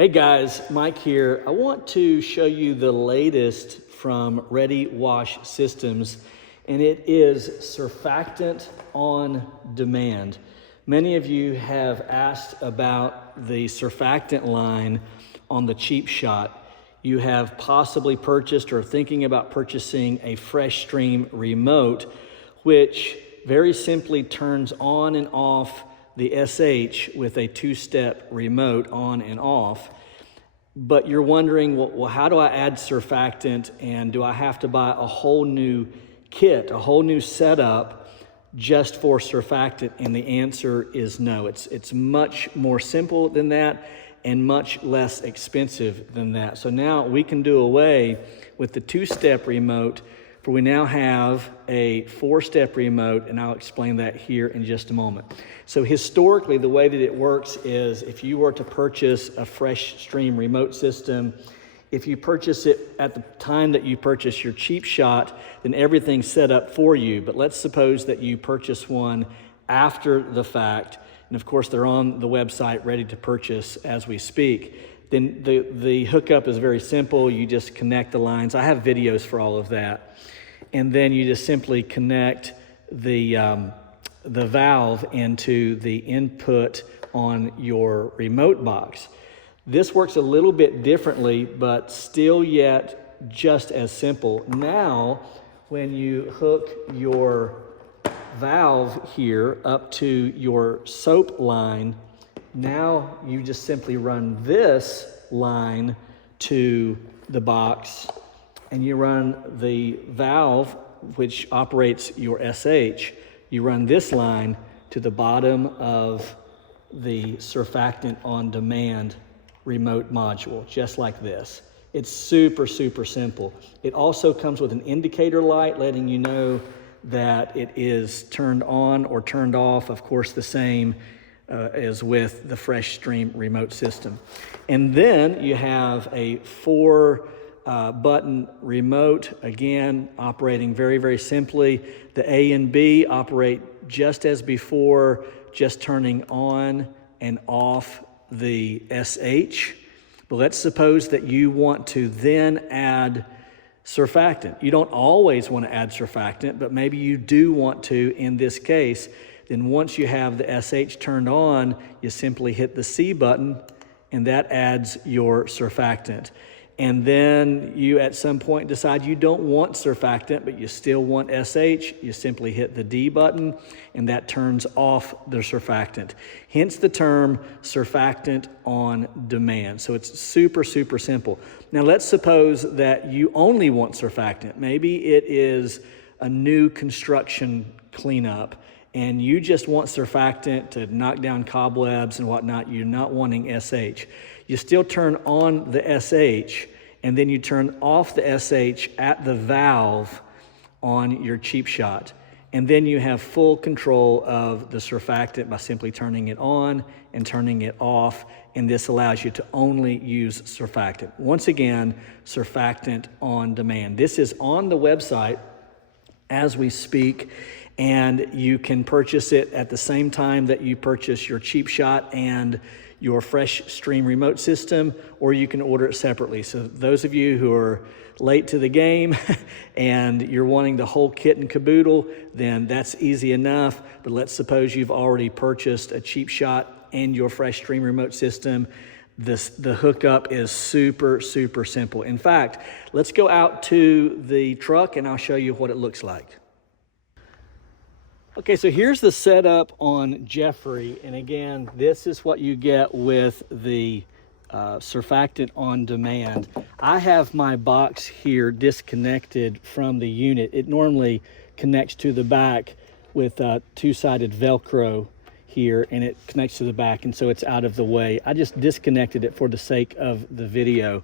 Hey guys, Mike here. I want to show you the latest from Ready Wash Systems, and it is Surfactant on Demand. Many of you have asked about the Surfactant line on the Cheap Shot. You have possibly purchased or thinking about purchasing a Fresh Stream remote, which very simply turns on and off the SH with a two-step remote on and off. But you're wondering, well, how do I add surfactant, and do I have to buy a whole new kit, a whole new setup just for surfactant? And the answer is no. It's much more simple than that and much less expensive than that. So now we can do away with the two-step remote, for we now have a four-step remote, and I'll explain that here in just a moment. So historically, the way that it works is if you were to purchase a Fresh Stream remote system, if you purchase it at the time that you purchase your Cheap Shot, then everything's set up for you. But let's suppose that you purchase one after the fact, and of course they're on the website ready to purchase as we speak. Then the hookup is very simple. You just connect the lines. I have videos for all of that. And then you just simply connect the valve into the input on your remote box. This works a little bit differently, but still yet just as simple. Now, when you hook your valve here up to your soap line, now you just simply run this line to the box, and you run the valve which operates your SH. You run this line to the bottom of the Surfactant on Demand remote module, just like this. It's super, super simple. It also comes with an indicator light letting you know that it is turned on or turned off, of course the same as with the Fresh Stream remote system. And then you have a four-button remote, again, operating very, very simply. The A and B operate just as before, just turning on and off the SH. But let's suppose that you want to then add surfactant. You don't always want to add surfactant, but maybe you do want to in this case. Then once you have the SH turned on, you simply hit the C button, and that adds your surfactant. And then you at some point decide you don't want surfactant, but you still want SH, you simply hit the D button, and that turns off the surfactant. Hence the term Surfactant on Demand. So it's super, super simple. Now let's suppose that you only want surfactant. Maybe it is a new construction cleanup, and you just want surfactant to knock down cobwebs and whatnot. You're not wanting SH. You still turn on the SH, and then you turn off the SH at the valve on your Cheap Shot. And then you have full control of the surfactant by simply turning it on and turning it off, and this allows you to only use surfactant. Once again, Surfactant on Demand. This is on the website as we speak, and you can purchase it at the same time that you purchase your Cheap Shot and your Fresh Stream remote system, or you can order it separately. So those of you who are late to the game and you're wanting the whole kit and caboodle, then that's easy enough. But let's suppose you've already purchased a Cheap Shot and your Fresh Stream remote system. The hookup is super, super simple. In fact, let's go out to the truck and I'll show you what it looks like. Okay, so here's the setup on Jeffrey, and again, this is what you get with the Surfactant on Demand. I have my box here disconnected from the unit. It normally connects to the back with two-sided Velcro here, and it connects to the back, and so it's out of the way. I just disconnected it for the sake of the video.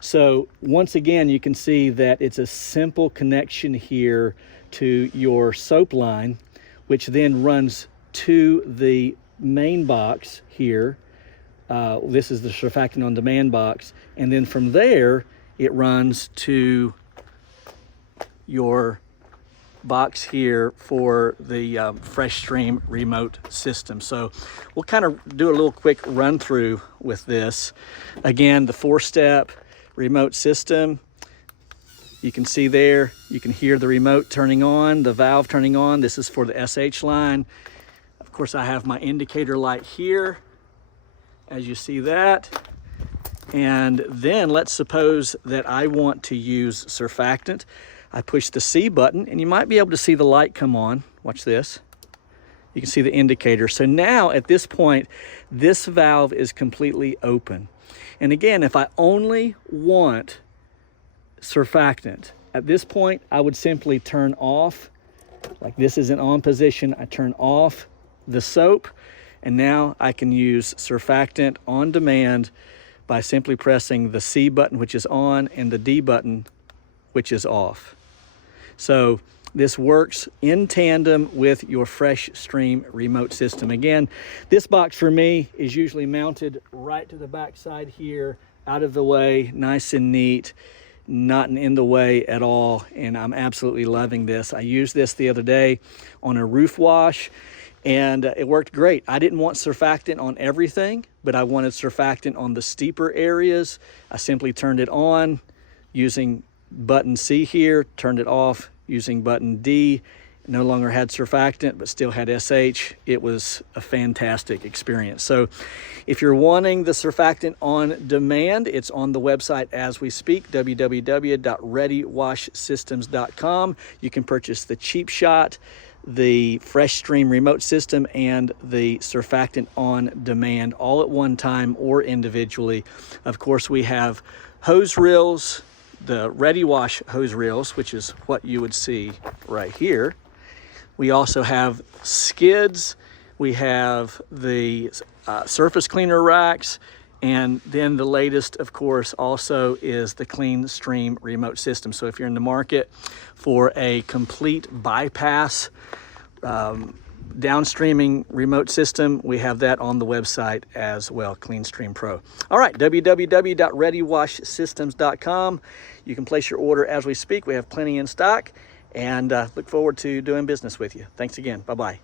So once again, you can see that it's a simple connection here to your soap line, which then runs to the main box here. This is the Surfactant on Demand box. And then from there, it runs to your box here for the Fresh Stream remote system. So we'll kind of do a little quick run through with this. Again, the 4-step remote system. You can see there, you can hear the remote turning on, the valve turning on. This is for the SH line. Of course, I have my indicator light here, as you see that. And then let's suppose that I want to use surfactant. I push the C button and you might be able to see the light come on. Watch this. You can see the indicator. So now at this point, this valve is completely open. And again, if I only want surfactant, at this point, I would simply turn off, like this is an on position, I turn off the soap, and now I can use surfactant on demand by simply pressing the C button, which is on, and the D button, which is off. So this works in tandem with your Fresh Stream remote system. Again, this box for me is usually mounted right to the back side here, out of the way, nice and neat, not in the way at all, and I'm absolutely loving this. I used this the other day on a roof wash, and it worked great. I didn't want surfactant on everything, but I wanted surfactant on the steeper areas. I simply turned it on using button C here, turned it off using button D. No longer had surfactant, but still had SH. It was a fantastic experience. So if you're wanting the surfactant on demand, it's on the website as we speak, www.readywashsystems.com. You can purchase the Cheap Shot, the Fresh Stream remote system, and the surfactant on demand, all at one time or individually. Of course, we have hose reels, the Ready Wash hose reels, which is what you would see right here. We also have skids, we have the surface cleaner racks, and then the latest, of course, also is the Clean Stream remote system. So if you're in the market for a complete bypass downstreaming remote system, we have that on the website as well, Clean Stream Pro. All right, www.readywashsystems.com. You can place your order as we speak. We have plenty in stock, and look forward to doing business with you. Thanks again. Bye-bye.